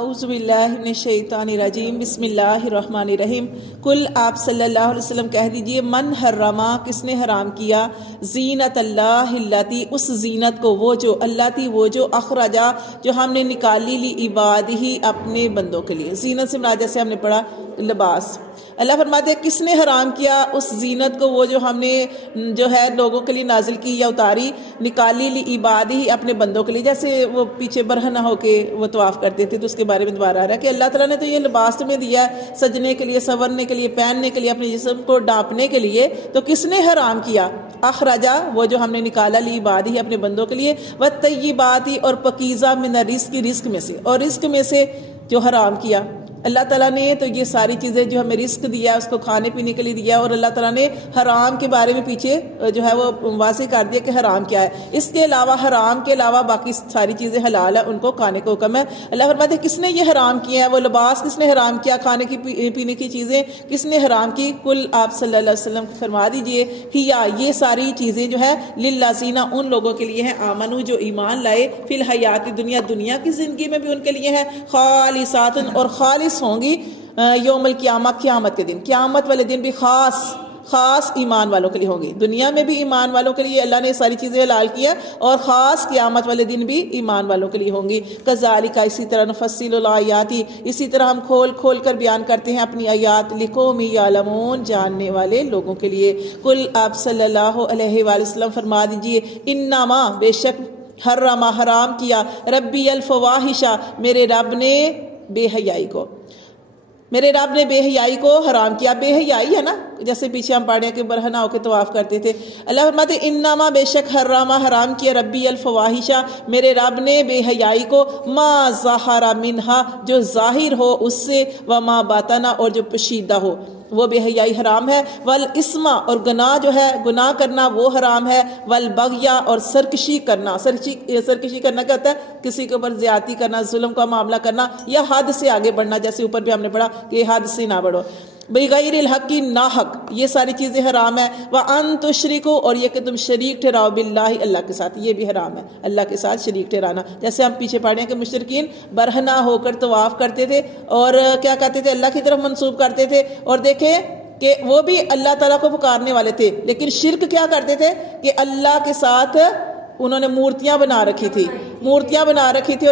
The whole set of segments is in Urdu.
اعوذ باللہ من الشیطان الرجیم بسم اللہ الرحمن الرحیم کل آپ صلی اللہ علیہ وسلم کہہ دیجئے من حرما کس نے حرام کیا زینت اللہ اللاتی اس زینت کو وہ جو اللہ تھی وہ جو اخرجا جو ہم نے نکالی لی عبادہی اپنے بندوں کے لیے. زینت سے مراد جیسے ہم نے پڑھا لباس. اللہ فرماتے ہیں کس نے حرام کیا اس زینت کو وہ جو ہم نے جو ہے لوگوں کے لیے نازل کی یا اتاری نکالی لی عبادی اپنے بندوں کے لیے. جیسے وہ پیچھے برہنہ ہو کے وہ طواف کرتے تھے تو اس کے بارے میں دوبارہ آ رہا ہے کہ اللہ تعالیٰ نے تو یہ لباس تمہیں دیا ہے سجنے کے لیے سنورنے کے لیے پہننے کے لیے اپنے جسم کو ڈانپنے کے لیے. تو کس نے حرام کیا اخرجا وہ جو ہم نے نکالا لی عبادی اپنے بندوں کے لیے والطیباتی اور پکیزہ من الرزق رزق میں سے اور رزق میں سے جو حرام کیا. اللہ تعالیٰ نے تو یہ ساری چیزیں جو ہمیں رزق دیا اس کو کھانے پینے کے لیے دیا اور اللہ تعالیٰ نے حرام کے بارے میں پیچھے جو ہے وہ واضح کر دیا کہ حرام کیا ہے. اس کے علاوہ حرام کے علاوہ باقی ساری چیزیں حلال ہیں ان کو کھانے کا حکم ہے. اللہ فرماتے ہیں کس نے یہ حرام کیا ہے وہ لباس کس نے حرام کیا کھانے کی پینے کی چیزیں کس نے حرام کی. کل آپ صلی اللہ علیہ وسلم فرما دیجئے ہیا یہ ساری چیزیں جو ہے للذین ان لوگوں کے لیے ہیں آمنو جو ایمان لائے فی الحیات دنیا دنیا کی زندگی میں بھی ان کے لیے ہے خالصات اور خالص ہوں گی یوم القیامہ قیامت کے دن. قیامت والے دن بھی خاص ایمان والوں کے لیے ہوں گی. دنیا میں بھی ایمان والوں کے لیے اللہ نے ساری چیزیں حلال کیا اور خاص قیامت والے دن بھی ایمان والوں کے لیے ہوں گی. کذالک اسی طرح نفصل الآیات اسی طرح ہم کھول کر بیان کرتے ہیں اپنی آیات لقوم یعلمون جاننے والے لوگوں کے لیے. کل آپ صلی اللہ علیہ وآلہ وسلم فرما دیجئے انما بے شک حرام کیا ربی الفواحش میرے رب نے بے حیائی کو میرے رب نے بے حیائی کو حرام کیا. بے حیائی ہے نا جیسے پیچھے ہم پڑھے کہ برہنہ ہو کے طواف کرتے تھے. اللہ فرماتے انما بے شک حرام کیا ربی الفواحش میرے رب نے بے حیائی کو ما ظہر منہا جو ظاہر ہو اس سے وما باطنا اور جو پوشیدہ ہو وہ بے حیائی حرام ہے. والاسم اور گناہ جو ہے گناہ کرنا وہ حرام ہے. والبغی اور سرکشی کرنا سرکشی کرنا کیا ہوتا ہے کسی کے اوپر زیادتی کرنا ظلم کا معاملہ کرنا یا حد سے آگے بڑھنا جیسے اوپر بھی ہم نے پڑھا کہ حد سے نہ بڑھو. بغیر الحق ناحق یہ ساری چیزیں حرام ہے. وان تشرکوا اور یہ کہ تم شریک ٹھہراؤ باللہ اللہ کے ساتھ یہ بھی حرام ہے اللہ کے ساتھ شریک ٹھہرانا. جیسے ہم پیچھے پڑھے ہیں کہ مشرکین برہنہ ہو کر طواف کرتے تھے اور کیا کہتے تھے اللہ کی طرف منسوب کرتے تھے اور دیکھیں کہ وہ بھی اللہ تعالیٰ کو پکارنے والے تھے لیکن شرک کیا کرتے تھے کہ اللہ کے ساتھ انہوں نے مورتیاں بنا رکھی تھی اور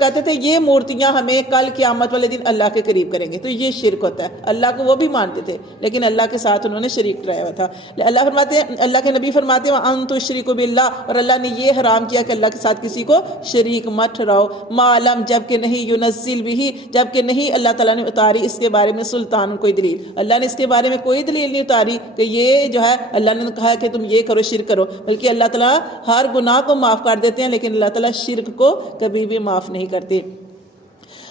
کہتے تھے یہ مورتیاں ہمیں کل قیامت والے دن اللہ کے قریب کریں گے. تو یہ شرک ہوتا ہے. اللہ کو وہ بھی مانتے تھے لیکن اللہ کے ساتھ انہوں نے شریک ٹھہرایا ہوا تھا. اللہ فرماتے ہیں اللہ کے نبی فرماتے ہیں وان تشرکوا باللہ اور اللہ نے یہ حرام کیا کہ اللہ کے ساتھ کسی کو شریک مت ٹھہراؤ. ما لم جب کہ نہیں ینزل بھی جب کہ نہیں اللہ تعالیٰ نے اتاری اس کے بارے میں سلطان کوئی دلیل. اللہ نے اس کے بارے میں کوئی دلیل نہیں اتاری کہ یہ جو ہے اللہ نے کہا کہ تم یہ کرو شرک کرو بلکہ اللہ تعالیٰ ہر گناہ کو معاف کر دیتے ہیں لیکن اللہ تعالیٰ شرک کو کبھی بھی معاف نہیں کرتے.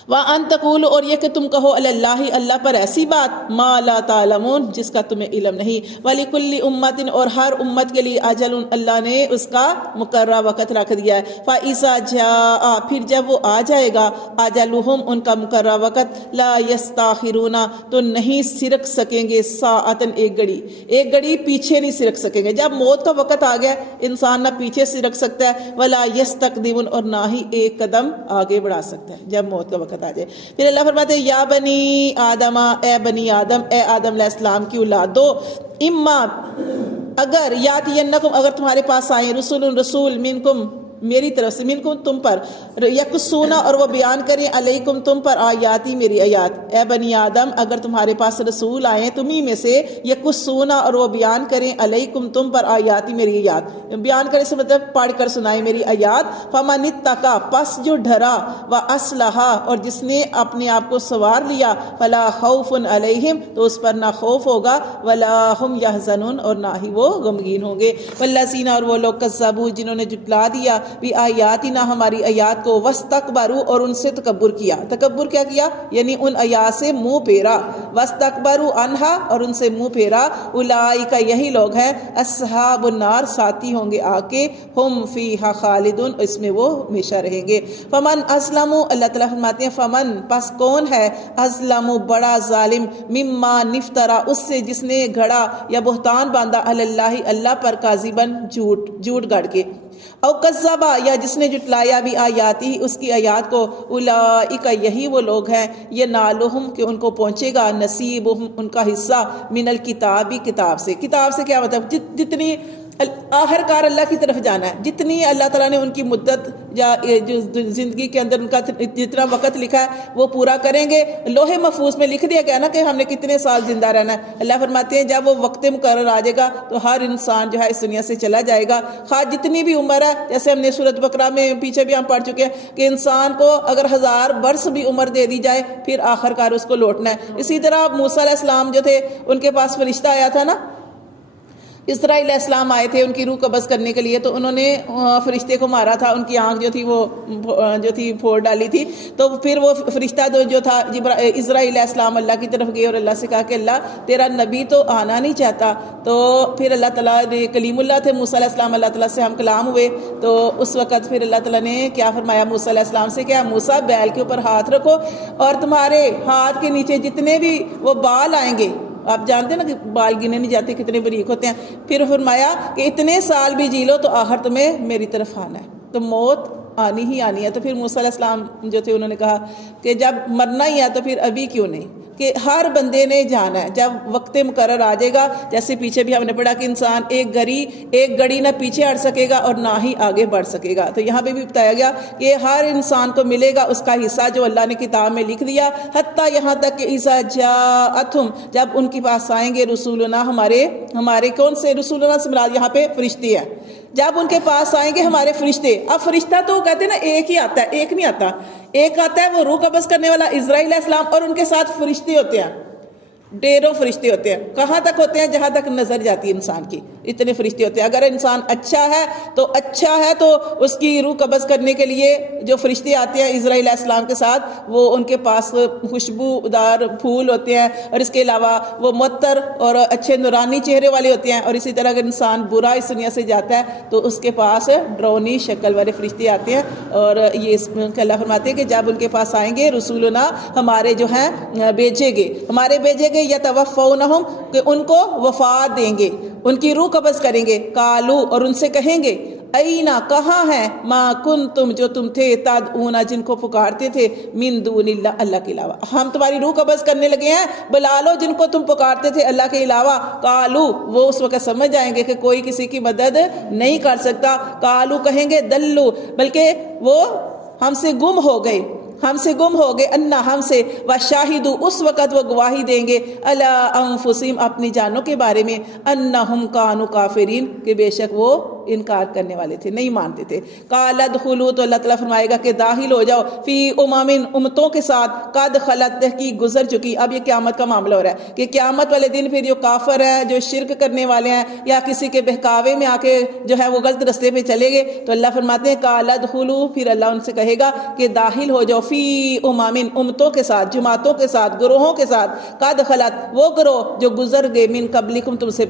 وَأَن تَقُولُوا اور یہ کہ تم کہو اللہ اللہ پر ایسی بات ما لا تعلمون جس کا تمہیں علم نہیں. وَلِكُلِّ أُمَّةٍ اور ہر امت کے لیے اجل اللہ نے اس کا مقررہ وقت رکھ دیا ہے. فَإِذَا جَاءَ پھر جب وہ آ جائے گا اجلہم ان کا مقررہ وقت لا يستاخرون تو نہیں سرک سکیں گے ساعتن ایک گھڑی پیچھے نہیں سرک سکیں گے. جب موت کا وقت آ گیا انسان نہ پیچھے سرک سکتا ہے ولا يستقدمون اور نہ ہی ایک قدم آگے بڑھا سکتا ہے جب موت کا وقت آ جائے. پھر اللہ فرماتے ہیں یا بنی آدم اے بنی آدم اے آدم علیہ السلام کی اولادو اما اگر یاتینکم اگر تمہارے پاس آئیں رسول منکم میری طرف سے منکم تم پر یقصون اور وہ بیان کریں علیکم تم پر آیاتی میری آیات. اے بنی آدم اگر تمہارے پاس رسول آئیں تمہیں میں سے یقصون اور وہ بیان کریں علیکم تم پر آیاتی میری آیات بیان کریں سے مطلب پڑھ کر سنائیں میری آیات. فمن اتقی پس جو ڈرا واصلح اور جس نے اپنے آپ کو سنوار لیا فلا خوف علیہم تو اس پر نہ خوف ہوگا ولا هم یحزنون اور نہ ہی وہ غمگین ہوں گے. والذین اور وہ لوگ کذبوا جنہوں نے جھٹلا دیا بھی آیاتنا ہماری آیات کو واستکبروا اور ان سے تکبر کیا. تکبر کیا کیا یعنی ان آیات سے منہ پھیرا. واستکبروا عنہا اور ان سے منہ پھیرا. اولئک یہی لوگ ہیں اصحاب النار ساتھی ہوں گے آگ کے. ہم فیہا خالدون اس میں وہ ہمیشہ رہیں گے. فمن اسلم اللہ تعالیٰ فرماتے ہیں فمن پس کون ہے اسلم بڑا ظالم مما نفترا اس سے جس نے گھڑا یا بہتان باندھا اللہ اللہ پر کاذبن جھوٹ گڑ کے او کذب کذبا یا جس نے جٹلایا بھی آیاتی اس کی آیات کو، اولئک یہی وہ لوگ ہیں، ینالہم کہ ان کو پہنچے گا، نصیبہم ان کا حصہ، من الکتابی کتاب سے۔ کتاب سے کیا مطلب؟ جتنی آخر کار اللہ کی طرف جانا ہے، جتنی اللہ تعالیٰ نے ان کی مدت یا جو زندگی کے اندر ان کا جتنا وقت لکھا ہے وہ پورا کریں گے۔ لوح محفوظ میں لکھ دیا گیا نا کہ ہم نے کتنے سال زندہ رہنا ہے۔ اللہ فرماتے ہیں جب وہ وقت مقرر آ جائے گا تو ہر انسان جو ہے اس دنیا سے چلا جائے گا، خواہ جتنی بھی عمر ہے۔ جیسے ہم نے سورۃ بقرہ میں پیچھے بھی ہم پڑھ چکے ہیں کہ انسان کو اگر 1000 برس بھی عمر دے دی جائے پھر آخر کار اس کو لوٹنا ہے۔ اسی طرح موسیٰ علیہ السلام جو تھے ان کے پاس فرشتہ آیا تھا نا، اسرائیل علیہ السلام آئے تھے ان کی روح قبض کرنے کے لیے، تو انہوں نے فرشتے کو مارا تھا، ان کی آنکھ جو تھی وہ پھوڑ ڈالی تھی۔ تو پھر وہ فرشتہ جو تھا اسرائیل علیہ السلام اللہ کی طرف گئے اور اللہ سے کہا کہ اللہ تیرا نبی تو آنا نہیں چاہتا۔ تو پھر اللہ تعالیٰ نے، کلیم اللہ تھے موسیٰ علیہ السلام، اللہ تعالیٰ سے ہم کلام ہوئے، تو اس وقت پھر اللہ تعالیٰ نے کیا فرمایا موسیٰ علیہ السلام سے، کیا موسیٰ بیل کے اوپر ہاتھ رکھو اور تمہارے ہاتھ کے نیچے جتنے بھی وہ بال آئیں گے، آپ جانتے ہیں نا کہ بال گنے نہیں جاتے، کتنے باریک ہوتے ہیں، پھر فرمایا کہ اتنے سال بھی جی لو تو آخر تمہیں میری طرف آنا ہے، تو موت آنی ہی آنی ہے۔ تو پھر موسیٰ علیہ السلام جو تھے انہوں نے کہا کہ جب مرنا ہی ہے تو پھر ابھی کیوں نہیں، کہ ہر بندے نے جانا ہے، جب وقت مقرر آ جائے گا۔ جیسے پیچھے بھی ہم نے پڑھا کہ انسان ایک گھڑی نہ پیچھے ہٹ سکے گا اور نہ ہی آگے بڑھ سکے گا، تو یہاں پہ بھی بتایا گیا کہ ہر انسان کو ملے گا اس کا حصہ جو اللہ نے کتاب میں لکھ دیا، حتیٰ یہاں تک کہ اذا جاءتہم جب ان کے پاس آئیں گے رسولنا، ہمارے کون سے رسولنا سے مراد یہاں پہ فرشتے ہیں، جب ان کے پاس آئیں گے ہمارے فرشتے۔ اب فرشتہ تو کہتے ہیں نا ایک ہی آتا ہے، ایک نہیں آتا، ایک آتا ہے وہ روح قبض کرنے والا اسرائیل علیہ السلام، اور ان کے ساتھ فرشتے ہوتے ہیں، ڈیروں فرشتے ہوتے ہیں۔ کہاں تک ہوتے ہیں؟ جہاں تک نظر جاتی ہے انسان کی، اتنے فرشتے ہوتے ہیں۔ اگر انسان اچھا ہے تو اس کی روح قبض کرنے کے لیے جو فرشتے آتے ہیں اسرائیل علیہ السلام کے ساتھ، وہ ان کے پاس خوشبودار پھول ہوتے ہیں، اور اس کے علاوہ وہ معطر اور اچھے نورانی چہرے والے ہوتے ہیں۔ اور اسی طرح اگر انسان برا اس دنیا سے جاتا ہے تو اس کے پاس ڈرونی شکل والے فرشتے آتے ہیں، اور یہ اللہ فرماتے ہیں کہ جب ان کے پاس آئیں گے رسولنا، ہمارے جو ہیں بھیجے گے یتوفونہم کہ ان کو وفات دیں گے، ان کی روح قبض کریں گے، قالو اور ان سے کہیں گے، اینا کہاں ہیں، ما کنتم جو تم تھے، تدعون جن کو پکارتے تھے، من دون اللہ اللہ کے علاوہ، ہم تمہاری روح قبض کرنے لگے ہیں، بلا لو جن کو تم پکارتے تھے اللہ کے علاوہ۔ قالو وہ اس وقت سمجھ جائیں گے کہ کوئی کسی کی مدد نہیں کر سکتا، قالو کہیں گے دلو بلکہ وہ ہم سے گم ہو گئے، انا ہم سے، وشاہدو اس وقت وہ گواہی دیں گے، علی انفسہم اپنی جانوں کے بارے میں، انہم کانوا کافرین کہ بے شک وہ انکار کرنے والے تھے، نہیں مانتے تھے۔ قال ادخلوا تو اللہ تعالیٰ فرمائے گا کہ داخل ہو جاؤ، فی امم امتوں کے ساتھ، قد خلت تحقیق گزر چکی۔ اب یہ قیامت کا معاملہ ہو رہا ہے کہ قیامت والے دن پھر جو کافر ہیں، جو شرک کرنے والے ہیں، یا کسی کے بہکاوے میں آ کے جو ہے وہ غلط رستے پہ چلے گئے، تو اللہ فرماتے ہیں قال ادخلوا، پھر اللہ ان سے کہے گا کہ داخل ہو جاؤ، فی امم امتوں کے ساتھ، جماعتوں کے ساتھ، گروہوں کے ساتھ، قد خلت وہ گروہ جو گزر گئے، من قبلکم تم سے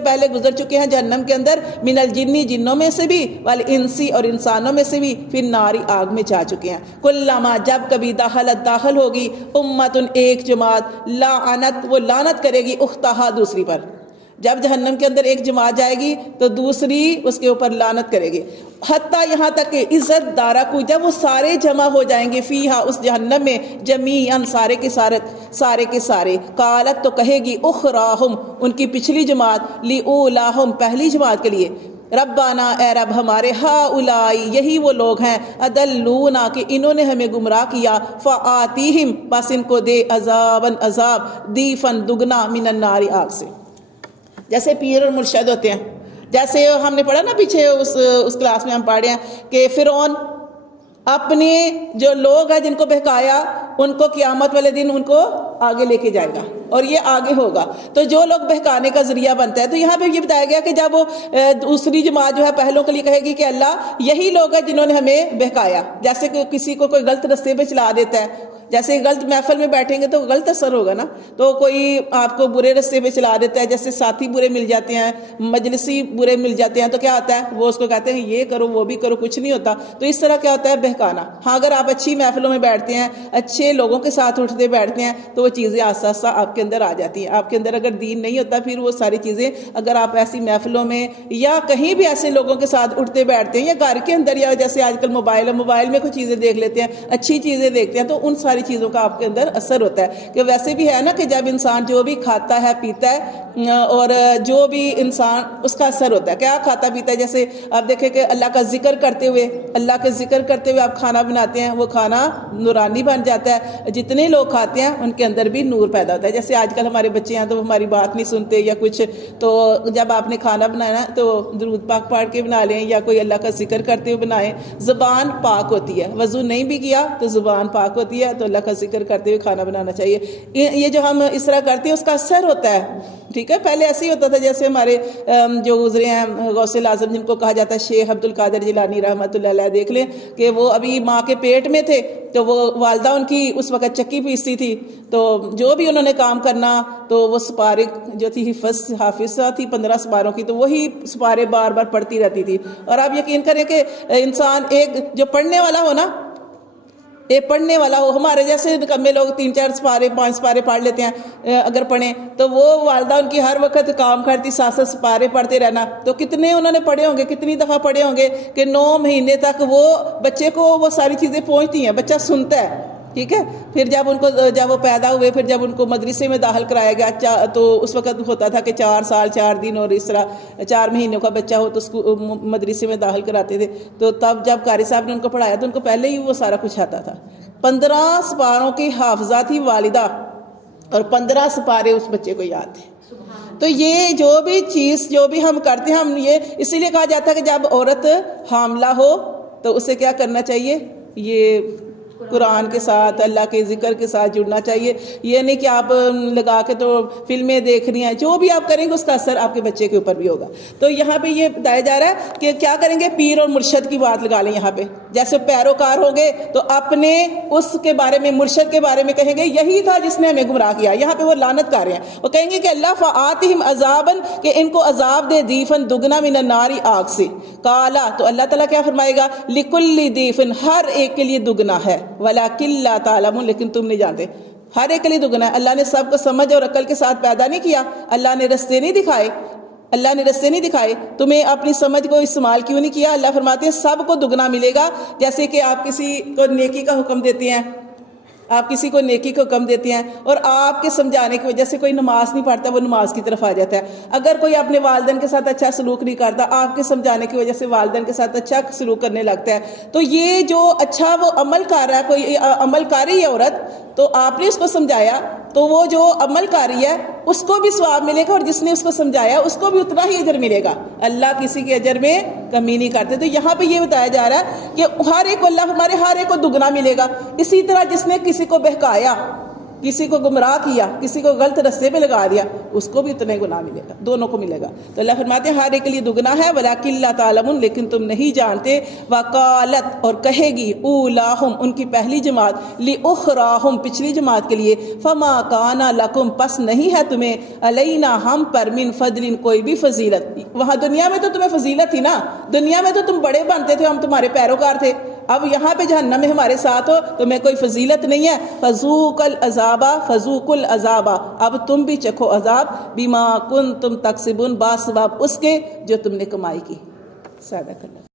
پہلے گزر چکے ہیں جہنم کے اندر، من الجنی جنوں میں سے بھی، والانسی اور انسانوں میں سے بھی، فی النار آگ میں جا چکے ہیں۔ کلما جب کبھی داخل ہوگی، امتن ایک جماعت، لعنت وہ لعنت کرے گی، اختہا دوسری پر، جب جہنم کے اندر ایک جماعت جائے گی تو دوسری اس کے اوپر لعنت کرے گی، حتیٰ یہاں تک کہ عزت دارا کو جب وہ سارے جمع ہو جائیں گے، فیہا اس جہنم میں، جمیعاً سارے کے سارے، قالت تو کہے گی اخراہم ان کی پچھلی جماعت، لیولاہم پہلی جماعت کے لیے، ربنا اے رب ہمارے، ہاؤلائی یہی وہ لوگ ہیں، ادلونا کہ انہوں نے ہمیں گمراہ کیا، فآتیہم بس ان کو دے عذاباً عذاب، دیفاً دگنا، من النار آگ سے۔ جیسے پیر اور مرشد ہوتے ہیں، جیسے ہم نے پڑھا نا پیچھے اس کلاس میں ہم پڑھ رہے ہیں کہ فرعون اپنے جو لوگ ہیں جن کو بہکایا، ان کو قیامت والے دن ان کو آگے لے کے جائے گا، اور یہ آگے ہوگا، تو جو لوگ بہکانے کا ذریعہ بنتا ہے۔ تو یہاں پہ یہ بتایا گیا کہ جب وہ دوسری جماعت جو ہے پہلوں کے لیے کہے گی کہ اللہ یہی لوگ ہیں جنہوں نے ہمیں بہکایا، جیسے کہ کسی کو کوئی غلط رستے پہ چلا دیتا ہے، جیسے غلط محفل میں بیٹھیں گے تو غلط اثر ہوگا نا، تو کوئی آپ کو برے رستے پہ چلا دیتا ہے، جیسے ساتھی برے مل جاتے ہیں، مجلسی برے مل جاتے ہیں، تو کیا ہوتا ہے وہ اس کو کہتے ہیں یہ کرو وہ بھی کرو، کچھ نہیں ہوتا، تو اس طرح کیا ہوتا ہے بہکانا۔ ہاں اگر آپ اچھی محفلوں میں بیٹھتے ہیں، اچھے لوگوں کے ساتھ اٹھتے بیٹھتے ہیں، تو وہ چیزیں آہستہ آہستہ آپ کے اندر آ جاتی ہیں. آپ کے اندر اگر دین نہیں ہوتا پھر وہ ساری چیزیں اگر آپ ایسی محفلوں میں یا کہیں بھی ایسے لوگوں کے ساتھ اٹھتے بیٹھتے ہیں یا گھر کے اندر یا جیسے آج کل موبائل میں کچھ چیزیں دیکھ لیتے ہیں, اچھی چیزیں دیکھتے ہیں, تو ان ساری چیزوں کا آپ کے اندر اثر ہوتا ہے. کہ ویسے بھی ہے نا کہ جب انسان جو بھی کھاتا ہے پیتا ہے اور جو بھی انسان اس کا اثر ہوتا ہے, کیا کھاتا پیتا ہے. جیسے آپ دیکھیں کہ اللہ کا ذکر کرتے ہوئے, اللہ کے ذکر کرتے ہوئے آپ کھانا بناتے ہیں, وہ کھانا نورانی بن جاتا ہے. جتنے لوگ کھاتے ہیں ان کے اندر بھی نور پیدا ہوتا ہے. جیسے آج کل ہمارے بچے ہیں تو وہ ہماری بات نہیں سنتے یا کچھ, تو جب آپ نے کھانا بنانا تو درود پاک پڑھ کے بنا لیں یا کوئی اللہ کا ذکر کرتے ہوئے بنائیں. زبان پاک ہوتی ہے, وضو نہیں بھی کیا تو زبان پاک ہوتی ہے, تو اللہ کا ذکر کرتے ہوئے کھانا بنانا چاہیے. یہ جو ہم اس طرح کرتے ہیں اس کا اثر ہوتا ہے. ٹھیک ہے, پہلے ایسے ہی ہوتا تھا جیسے ہمارے جو گزرے ہیں غوث اعظم جن کو کہا جاتا ہے شیخ عبد القادر جیلانی رحمۃ اللہ علیہ, دیکھ لیں کہ وہ ابھی ماں کے پیٹ میں تھے تو وہ والدہ ان کی اس وقت چکی پیستی تھی, تو جو بھی انہوں نے کام کرنا تو وہ سپارے جو تھی حافظہ تھی 15 سپاروں کی, تو وہی سپارے بار بار پڑھتی رہتی تھی. اور آپ یقین کریں کہ انسان ایک جو پڑھنے والا ہو نا, ایک پڑھنے والا ہو, ہمارے جیسے نکمے لوگ 3-4 سپارے 5 سپارے پڑھ لیتے ہیں اگر پڑھیں, تو وہ والدہ ان کی ہر وقت کام کرتی 7 سپارے پڑھتے رہنا. تو کتنے انہوں نے پڑھے ہوں گے, کتنی دفعہ پڑھے ہوں گے کہ 9 مہینے تک وہ بچے کو وہ ساری چیزیں پہنچتی ہیں, بچہ سنتا ہے. ٹھیک ہے, پھر جب وہ پیدا ہوئے, پھر جب ان کو مدرسے میں داخل کرایا گیا تو اس وقت ہوتا تھا کہ 4 سال 4 دن اور اس طرح 4 مہینوں کا بچہ ہو تو مدرسے میں داخل کراتے تھے. تو تب جب قاری صاحب نے ان کو پڑھایا تو ان کو پہلے ہی وہ سارا کچھ آتا تھا. 15 سپاروں کی حافظہ تھی والدہ اور 15 سپارے اس بچے کو یاد تھے. تو یہ جو بھی چیز جو بھی ہم کرتے ہیں, ہم یہ اسی لیے کہا جاتا ہے کہ جب عورت حاملہ ہو تو اسے کیا کرنا چاہیے, یہ قرآن کے ساتھ اللہ کے ذکر کے ساتھ جڑنا چاہیے. یہ نہیں کہ آپ لگا کے تو فلمیں دیکھ رہی ہیں, جو بھی آپ کریں گے اس کا اثر آپ کے بچے کے اوپر بھی ہوگا. تو یہاں پہ یہ بتایا جا رہا ہے کہ کیا کریں گے, پیر اور مرشد کی بات لگا لیں یہاں پہ. جیسے پیروکار ہوں گے تو اپنے اس کے بارے میں, مرشد کے بارے میں کہیں گے یہی تھا جس نے ہمیں گمراہ کیا. یہاں پہ وہ لعنت کر رہے ہیں, وہ کہیں گے کہ اللہ فآتہم عذابن, کہ ان کو عذاب دے, دیفن دگنا من النار, آگ سے. کالا, تو اللہ تعالیٰ کیا فرمائے گا, لکل دیفن, ہر ایک کے لیے دگنا ہے, ولیکن لا تعلمون, لیکن تم نہیں جانتے. ہر ایک کے لیے دگنا ہے. اللہ نے سب کو سمجھ اور عقل کے ساتھ پیدا نہیں کیا, اللہ نے رستے نہیں دکھائے, اللہ نے رستے نہیں دکھائے, تمہیں اپنی سمجھ کو استعمال کیوں نہیں کیا. اللہ فرماتے ہیں سب کو دگنا ملے گا. جیسے کہ آپ کسی کو نیکی کا حکم دیتے ہیں, آپ کسی کو نیکی کو حکم دیتے ہیں اور آپ کے سمجھانے کی وجہ سے کوئی نماز نہیں پڑھتا, وہ نماز کی طرف آ جاتا ہے. اگر کوئی اپنے والدین کے ساتھ اچھا سلوک نہیں کرتا, آپ کے سمجھانے کی وجہ سے والدین کے ساتھ اچھا سلوک کرنے لگتا ہے. تو یہ جو اچھا وہ عمل کر رہا ہے, کوئی عمل کر رہی ہے عورت, تو آپ نے اس کو سمجھایا, تو وہ جو عمل کر رہی ہے اس کو بھی ثواب ملے گا, اور جس نے اس کو سمجھایا اس کو بھی اتنا ہی اجر ملے گا. اللہ کسی کے اجر میں کمی نہیں کرتے. تو یہاں پہ یہ بتایا جا رہا ہے کہ ہر ایک کو, اللہ ہمارے ہر ایک کو دگنا ملے گا. اسی طرح جس نے کسی کو بہکایا, کسی کو گمراہ کیا, کسی کو غلط رستے پہ لگا دیا, اس کو بھی اتنے گناہ ملے گا, دونوں کو ملے گا. تو اللہ فرماتے ہیں ہر ایک کے لیے دگنا ہے, ولیکن لا تعلمون, لیکن تم نہیں جانتے. وقالت, اور کہے گی, اولاہم, ان کی پہلی جماعت, لاخراہم, پچھلی جماعت کے لیے, فما کان لکم, پس نہیں ہے تمہیں, علینا, ہم پر, من فضل, کوئی بھی فضیلت. وہاں دنیا میں تو تمہیں فضیلت تھی نا, دنیا میں تو تم بڑے بنتے تھے, ہم تمہارے پیروکار تھے. اب یہاں پہ جہنم میں ہمارے ساتھ ہو, تمہیں کوئی فضیلت نہیں ہے. فذوقوا العذاب, فذوقوا العذاب, اب تم بھی چکھو عذاب, بما کنتم تکسبون, باسباب اس کے جو تم نے کمائی کی. صدق اللہ.